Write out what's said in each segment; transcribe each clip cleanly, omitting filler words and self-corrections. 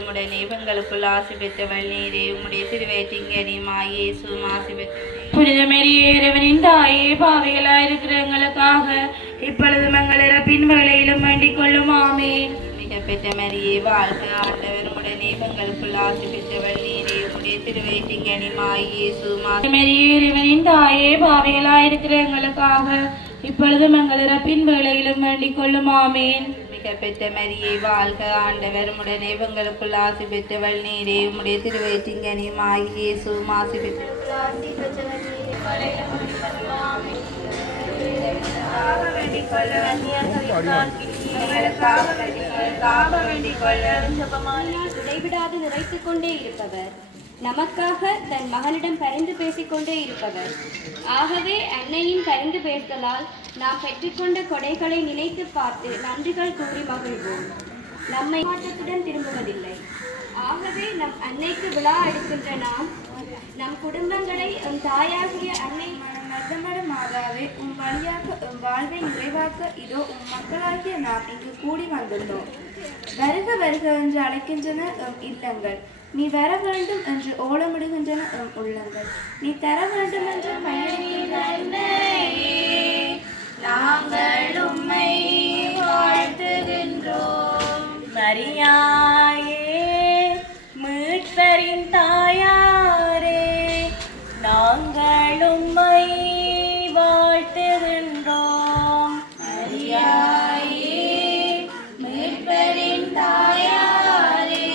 உம்முடனே பெண்களுக்குள் ஆசி பெற்றவள் நீரே. உம்முடைய திருவேற்றிங்கனியுமாய் இயேசுவும் ஆசி பெற்றவரே. புனித மேரியே, இறைவனின் தாயே, பாவிகளாயிருக்கிற எங்களுக்காக இப்பொழுதும் எங்கள் இறப்பின் வேளையிலும் வேண்டிக் கொள்ளும். ஆமேன். மிக பெற்ற மரியே வாழ்க, ஆண்டவர் உம்முடனே பெண்களுக்குள் ஆசி பெற்றவள் நீரே. உம்முடைய திருவேற்றிங்கனியுமாய் இயேசுவும் ஆசி. மேரியே, இறைவனின் தாயே, பாவிகளாயிருக்கிற எங்களுக்காக இப்பொழுதும் எங்கள் இறப்பின் வேளையிலும் வேண்டிக் கொள்ளும். ஆமேன். பெற்ற மரியே வாழ்க, ஆண்டவர் உம்முடனே பெண்களுக்குள் ஆசி பெற்றவள் நீரே. உம்முடைய திருவயிற்றிங்கனியுமாய் இயேசுவும் ஆசி பெற்றவள். இடைவிடாது நிறைத்துக் கொண்டே இருப்பவர், நமக்காக தன் மகனிடம் பரிந்து பேசிக்கொண்டே இருப்பவர். ஆகவே அன்னையின் பரிந்து பேசலால் நாம் பெற்றுக்கொண்ட கொடைகளை நினைத்து பார்த்து நன்றிகள் கூறி மகிழ்வோம். நம்மை மாற்றத்துடன் திரும்புவதில்லை. ஆகவே நம் அன்னைக்கு விழா எடுக்கின்ற நாம் நம் குடும்பங்களை தாயாகிய அன்னை மர்தமட மாதாவே, உம் வழியாக வாழ்வை நிறைவாக்க இதோ உம் மக்களாகிய நாம் இங்கு கூடி வந்துள்ளோம். வருக வருக என்று அழைக்கின்றன இல்லங்கள், நீ வர வேண்டும் என்று ஓலமிடுகின்றன உள்ளங்கள். நீ தர வேண்டும் என்று நாங்கள் உம்மை வாழ்த்துகின்றோம். மரியாயே, மீட்பரின் தாயாரே, நாங்கள் உம்மை வாழ்த்துகின்றோம். மரியாயே, மீட்பரின் தாயாரே,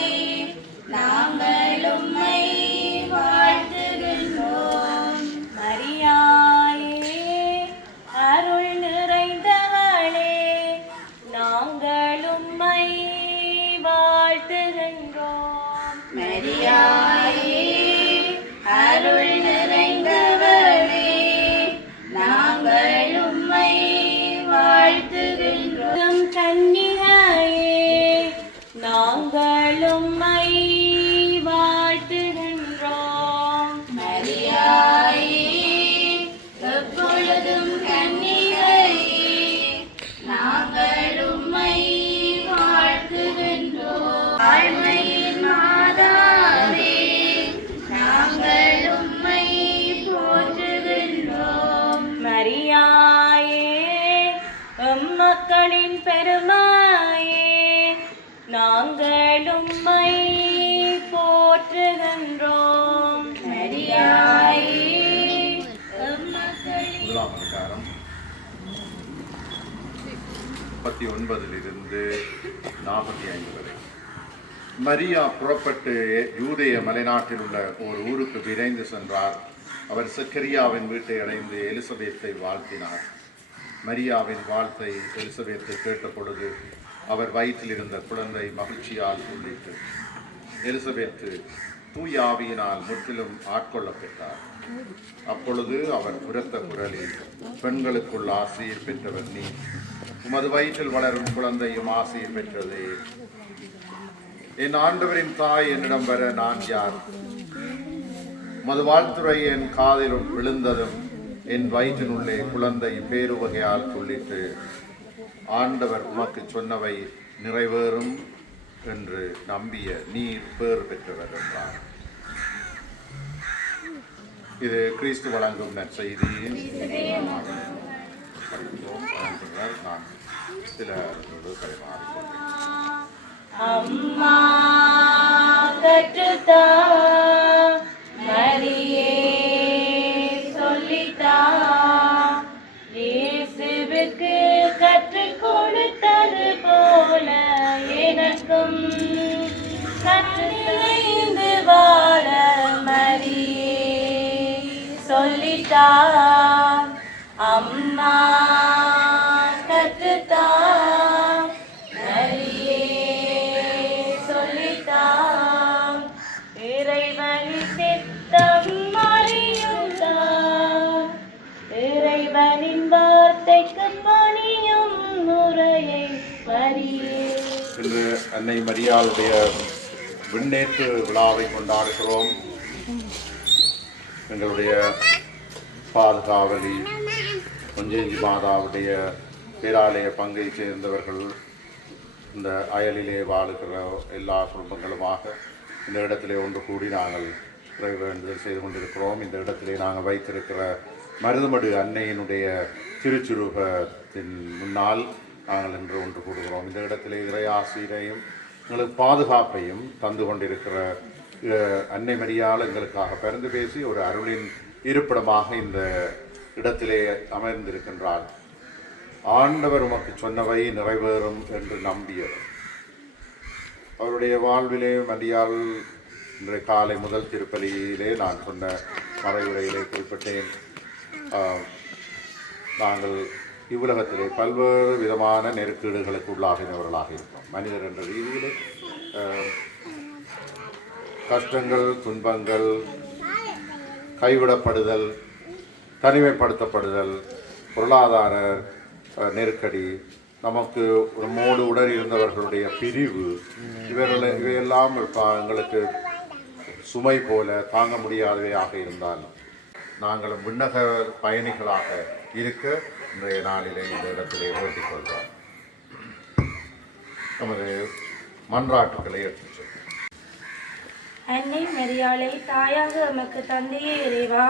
நாங்கள் உம்மை வாழ்த்துகின்றோம். மரியாயே, அருள் நிறைந்தவளே, நாங்கள் உம்மை வாழ்த்துகின்றோம். மரியாயே, அருள் நிறைந்தவளே, நாங்கள் உம்மை வாழ்த்துகின்றோம். கன்னிகையே, நாங்கள் உம்மை வாழ்த்துகின்றோம். மரியாயே, எப்பொழுதும் கன்னிகையே, நாங்கள் உம்மை வாழ்த்துகின்றோம். தாழ்மையின் மாதாவே, நாங்கள் உம்மை போற்றுகின்றோம். மரியாயே, மக்களின் பெருமாயே, நாங்கள் உம்மை போற்றுகின்றோம். மரியாயே, எம்மக்களின் முதலாம் அதிகாரம் 39 45 வரை. மரியா புறப்பட்டு யூதேய மலைநாட்டில் உள்ள ஒரு ஊருக்கு விரைந்து சென்றார். அவர் சக்கரியாவின் வீட்டை அடைந்து எலிசபெத்தை வாழ்த்தினார். மரியாவின் வாழ்த்தை எலிசபெத்து கேட்ட பொழுது அவர் வயிற்றில் இருந்த குழந்தை மகிழ்ச்சியால் துள்ளிட்டு. எலிசபெத்து தூயாவியினால் முற்றிலும் ஆட்கொள்ளப்பட்டார். அப்பொழுது அவர் உரத்த குரலில், பெண்களுக்குள் ஆசையை பெற்றவர் நீ, உமது வயிற்றில் வளரும் குழந்தையும் ஆசையை பெற்றதே. என் ஆண்டவரின் தாய் என்னிடம் வர நான் யார்? உமது வாழ்த்துறை என் காதில் விழுந்ததும் என் வயிற்றினுள்ளே குழந்தை பேருவகையால் துள்ளிட்டு, ஆண்டவர் உமக்கு சொன்னவை நிறைவேறும் என்று நம்பிய நீர் பேறு பெற்றவர் என்றார். இது கிறிஸ்து வழங்கும் நற்செய்தி. நான் சில பரிமாறிக்கொண்டேன். அம்மா கற்றுத்தா, மரியே சொல்லித்தா, இயேசுவுக்கு கற்றுக் கொடுத்தது போல எனக்கும் கற்றுந்து வாழ மரியே சொல்லித்தா. அம்மா கற்றுத்தா, மரியே சொல்லித்தா, இறைவனின் சித்தம் அறியுந்தா, இறைவனின் வார்த்தைக்கு பணியும் முறையை மரியே. இன்று அன்னை மரியாளுடைய விண்ணேற்று விழாவை கொண்டாடுகிறோம். எங்களுடைய பாதுகாவலி கொஞ்சேஞ்சி மாதாவுடைய பேராலய பங்கை சேர்ந்தவர்கள் இந்த அயலிலே வாழுகிற எல்லா குடும்பங்களுமாக இந்த இடத்திலே ஒன்று கூடி நாங்கள் இறை வேண்டுதல் செய்து கொண்டிருக்கிறோம். இந்த இடத்திலே நாங்கள் வைத்திருக்கிற மருதமடு அன்னையினுடைய திருச்சுரூபத்தின் முன்னால் நாங்கள் இன்று ஒன்று கூடுகிறோம். இந்த இடத்திலே இறை ஆசிரியரையும் எங்களுக்கு பாதுகாப்பையும் தந்து கொண்டிருக்கிற அன்னை மரியாள் எங்களுக்காக பரிந்து பேசி ஒரு அருளின் இருப்பிடமாக இந்த இடத்திலே அமர்ந்திருக்கின்றார். ஆண்டவர் உமக்கு சொன்னவை நிறைவேறும் என்று நம்பியவர். அவருடைய வாழ்விலே மரியாள் இன்றைய காலை முதல் திருப்பலியிலே நான் சொன்ன மறைவுரையிலே குறிப்பிட்டேன். நாங்கள் இவ்வுலகத்திலே பல்வேறு விதமான நெருக்கீடுகளுக்கு உள்ளாகினவர்களாக இருக்கோம். மனிதர் என்ற ரீதியிலே கஷ்டங்கள், துன்பங்கள், கைவிடப்படுதல், தனிமைப்படுத்தப்படுதல், பொருளாதார நெருக்கடி, நமக்கு நம்மோடு உடன் இருந்தவர்களுடைய பிரிவு, இவையெல்லாம் எங்களுக்கு சுமை போல தாங்க முடியாதவையாக இருந்தால் நாங்கள் விண்ணக பயணிகளாக இருக்க இன்றைய நாளிலே இந்த இடத்திலே வேண்டிக் கொள்கிறோம். நமது மன்றாட்டுக்களை எடுத்துச் செல்வோம். அன்னை மரியாளை தாயாக எமக்கு தந்தையே இறைவா,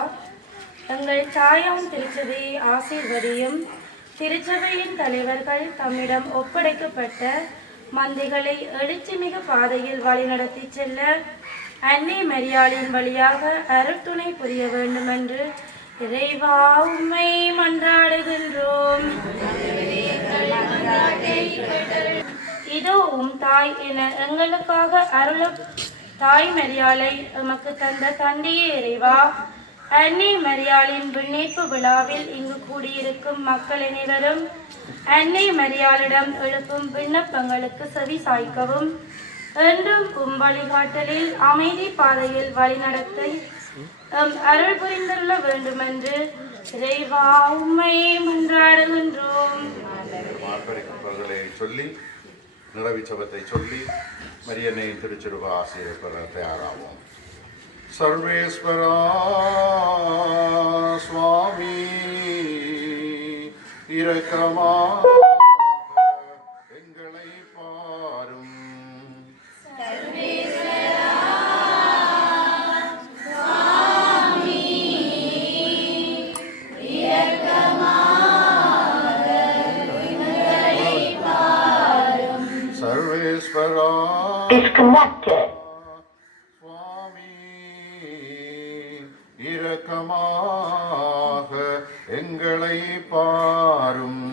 எங்கள் தாயாம் திருச்சபையை ஆசீர்வதியும். திருச்சபையின் தலைவர்கள் தம்மிடம் ஒப்படைக்கப்பட்ட மந்தைகளை எழுச்சிமிகு பாதையில் வழிநடத்தி செல்ல அன்னை மரியாளின் வழியாக அருள்துணை புரிய வேண்டும் என்று இறைவா உம்மை மன்றாடுகின்றோம். இதோ உம் தாய் என எங்களுக்காக அருள தாய் மரியாளை எமக்கு தந்த தந்தையே இறைவா, அன்னை மரியாளின் விண்ணேற்பு விழாவில் இங்கு கூடியிருக்கும் மக்கள் அனைவரும் அன்னை மரியாளிடம் எழுப்பும் விண்ணப்பங்களுக்கு செவி சாய்க்கவும், என்றும் உம் வழிகாட்டலில் அமைதி பாதையில் வழிநடத்தி அருள் புரிந்துள்ள வேண்டுமென்று இறைவா உம்மை மன்றாடுகின்றோம். சொல்லி நிறவி சபத்தை சொல்லி மரியன்னையின் திருச்சிறுவ ஆசிரியர் பெற தயாராகும். சர்வேஸ்வரா சுவாமி இரக்கமா எங்களை பாரும். சர்வேஸ்வரா இரக்கமாக எங்களை பாரும்.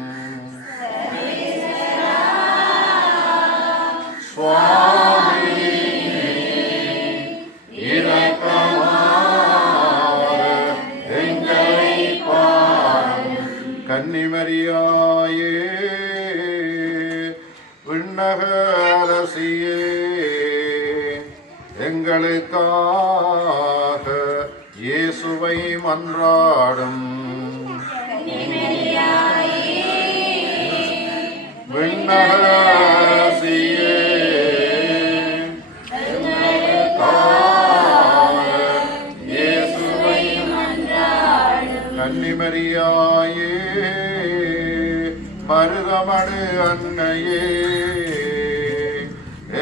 சுவாமி இரக்கமாக எங்களை பாரும். கன்னிமரியாயே விண்ணக அரசியே எங்களுக்காக இயேசுவை மன்றாடும். விண்ணக அரசியே எங்களுக்காக இயேசுவை மன்றாடும். கன்னிமரியாயே மருதமடு அன்னையே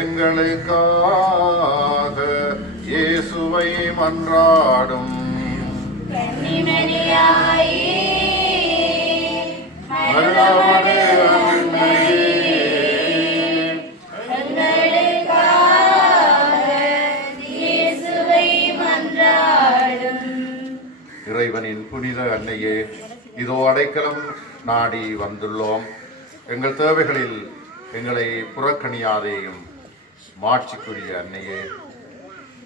எங்களுக்காக இயேசுவை மன்றாடும். மருதமடு அன்னையே இறைவனின் புனித அன்னையே, இதோ அடைக்கலம் நாடி வந்துள்ளோம். எங்கள் தேவைகளில் எங்களை புறக்கணியாதேயும். மாட்சிக்குரிய அன்னையே,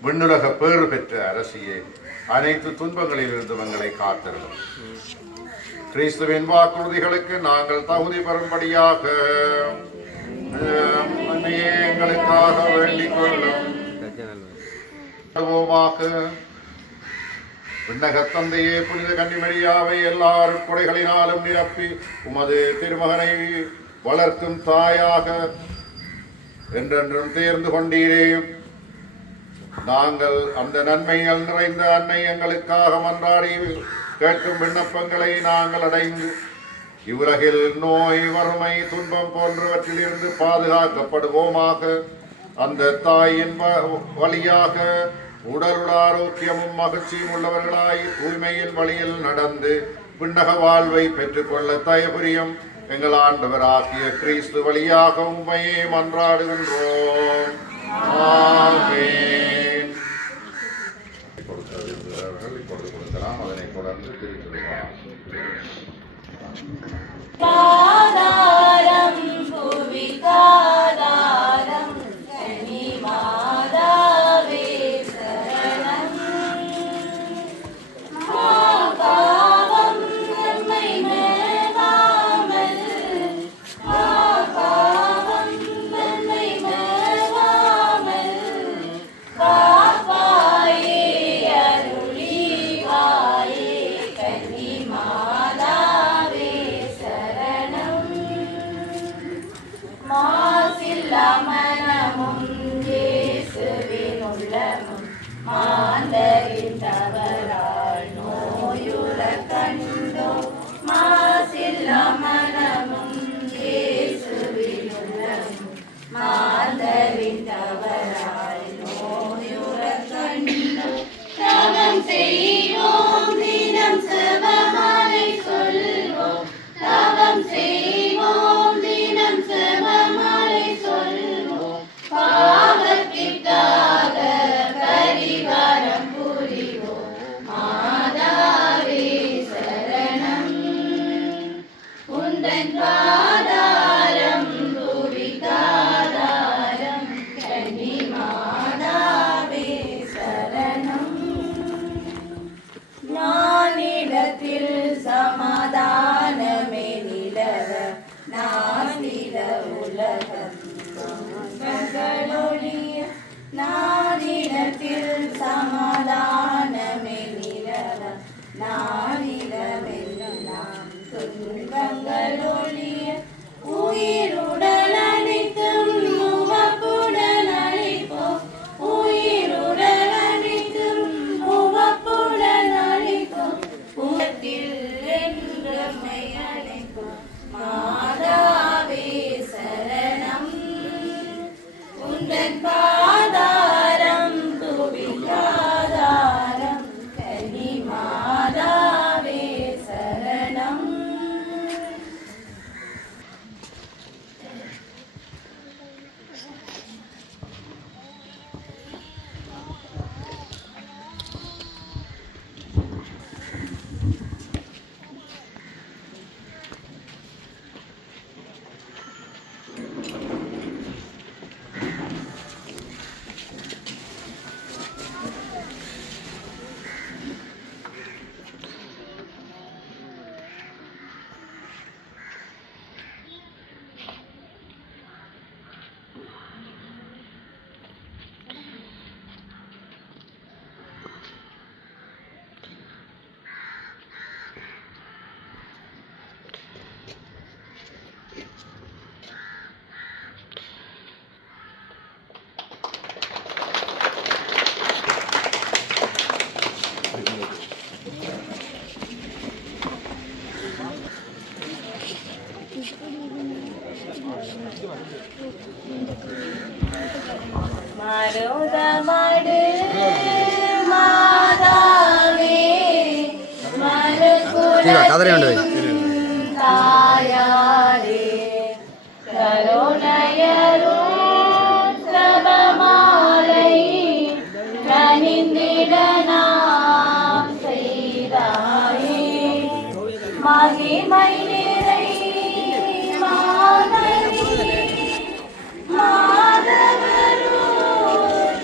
விண்ணுலக பேறு பெற்ற அரசியே, அனைத்து துன்பங்களிலிருந்து எங்களை காத்தருளும். கிறிஸ்துவின் வாக்குறுதிகளுக்கு நாங்கள் தகுதி பெறும்படியாக அன்னையே எங்களுக்காக வேண்டிக் கொள்ளும். விண்ணக தந்தையே, புனித கன்னிமரியாவை எல்லா கொடைகளினாலும் நிரப்பி உமது திருமகனை வளர்க்கும் தாயாக என்றென்றும் தேர்ந்து கொண்டீரே. நாங்கள் அந்த நன்மைகள் நிறைந்த அன்னை எங்களுக்காக மன்றாடி கேட்கும் விண்ணப்பங்களை நாங்கள் அடைந்து இவ்வுலகில் நோய், வறுமை, துன்பம் போன்றவற்றிலிருந்து பாதுகாக்கப்படுவோமாக. அந்த தாயின் வழியாக உடலுள்ள ஆரோக்கியமும் மகிழ்ச்சியும் உள்ளவர்களாய் தூய்மையின் வழியில் நடந்து விண்ணக வாழ்வை பெற்றுக்கொள்ள தயபுரியும் எங்கள் ஆண்டவராகிய கிறிஸ்து வழியாக உம்மையே மன்றாடுகின்றோம். ஆமென். இப்பொழுது கொடுக்கலாம், அதனை தொடர்ந்து திருத்துவார். பாதாரம் புவிகாதாரம் கனி மாதாவே சரணம். மாபாவம் நம்மை மேவாமல், மாபாவம் நம்மை மேவாமல் காப்பாயே அருளிவாயே கனி மாதாவே சரணம். மாசில்லா மனமும் இயேசுவின் உள்ளமும் மாந்தரித்தவரால் நோயுற கண்டோ. மாசில்லா மனமும் இயேசுவின் உள்ளமும் மாந்தரித்தவரால் நோயுற கண்டோ. தவம் செய்வோம் தினம் செபமாலை சொல்வோம், தவம் செய்வோம் தினம் செபமாலை சொல்வோம். பாவத்திற்காக பரிகாரம் புரிவோம், மாதாவே சரணம். உந்தன் பாதாரம் புவிகாதாரம் கன்னி மாதாவே சரணம். நானிடத்தில் சமாதானமே நிலவ, நானில உலகம் மங்களொழிய. நானிடத்தில் சமாதானமே நிலவ, நானிலமெல்லாம் துன்பங்களொழிய. உயிருடல் அனைத்தும் உவப்புடன் அளிப்போம், உயிருடல் அனைத்தும் உவப்புடன் அளிப்போம். உலகத்தில் என்றுமை அழைப்போம், மாதாவே சரணம். உந்தன் பாதாரம் துவிகாதாரம் கனி மாதாவே சரணம். மருதமடு மாதாவே மறுகுலத்தின் தாயாரே கருணையரும் சபமாலை கனிந்திட நாம் செய்தாயே. மகிமை நிறை மாதவி மாதவரும்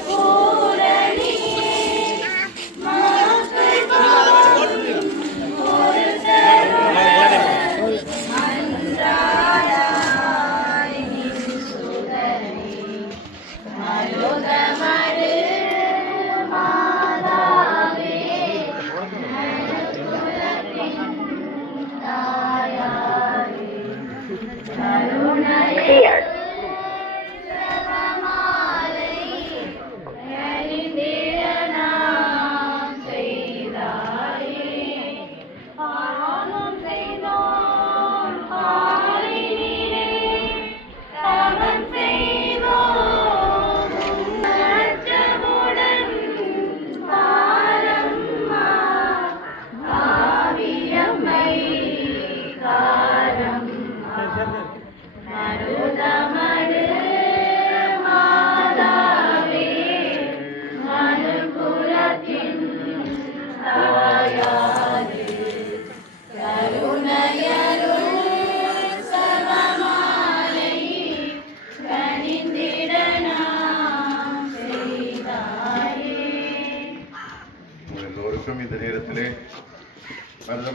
பூரணியே மக்கள் பாடும் ஒரு தரும் அன்றாடாய் நின் சுடரே. மருதமடு மாதாவே மறுகுலத்தின் தாயாரே கருணையே சபமாலை கனிந்திட நாம் செய்தாயே. பாவம் செய்தோம்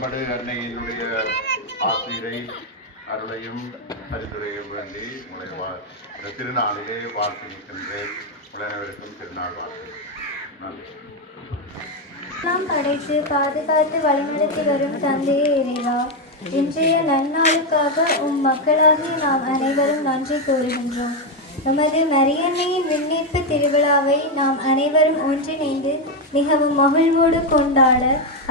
மருதமடு அன்னையினுடைய ஆசிரை அருளையும் பரிந்துரையும் வேண்டி உங்களை திருநாளிலே வாழ்த்து நிற்கின்றேன். உலகவருக்கும் திருநாள் வாழ்த்து. நன்றி. எல்லாம் படைத்து பாதுகாத்து வழிநடத்தி வரும் தந்தையே இறைவா, இன்றைய நன்னாளுக்காக மக்களாகிய நாம் அனைவரும் நன்றி கூறுகின்றோம். நமது மரியன்னையின் விண்ணேற்பு திருவிழாவை நாம் அனைவரும் ஒன்றிணைந்து மிகவும் மகிழ்வோடு கொண்டாட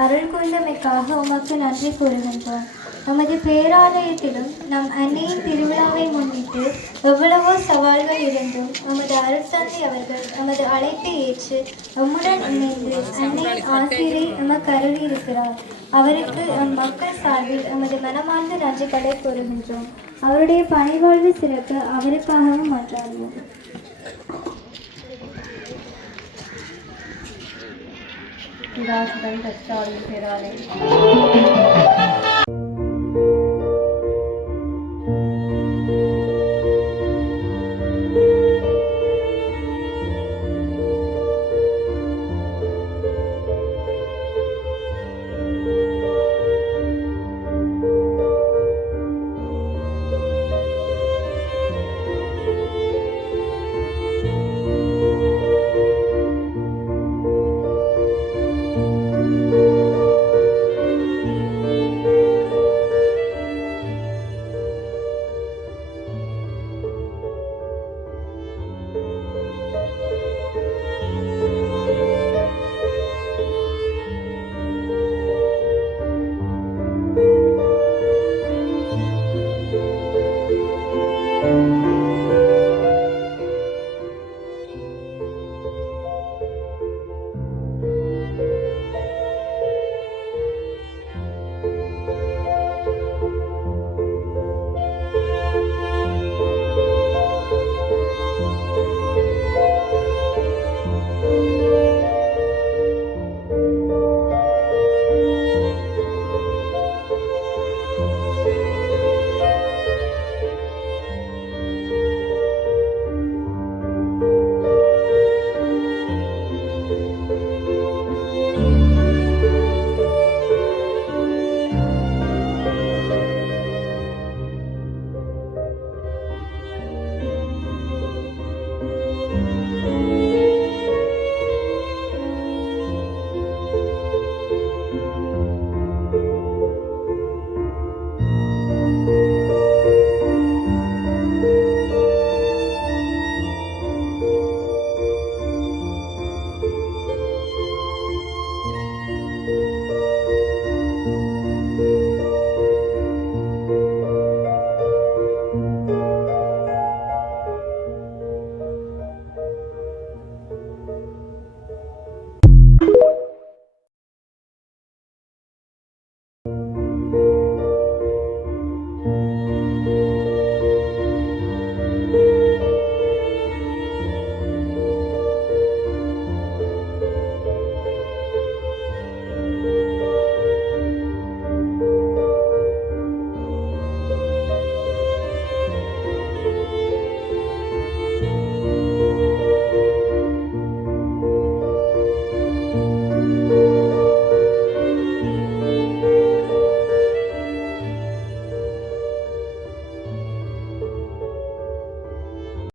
அருள் கொண்டமைக்காக உமக்கு நன்றி கூறுகின்றோம். நமது பேராலயத்திலும் நம் அன்னையின் திருவிழாவை முன்னிட்டு எவ்வளவோ சவால்கள் இருந்தும் நமது அருட்தந்தை அவர்கள் நமது அழைப்பை ஏற்று நம்முடன் இணைந்து அன்னையின் ஆசிரியரை நமக்கு அருளியிருக்கிறார். அவருக்கு மக்கள் சார்பில் நமது மனமார்ந்த நன்றிகளை கூறுகின்றோம். அவருடைய பணிவாழ்வு சிறப்பு அவருக்காகவும் மன்றாடுவோம். பேராலயம்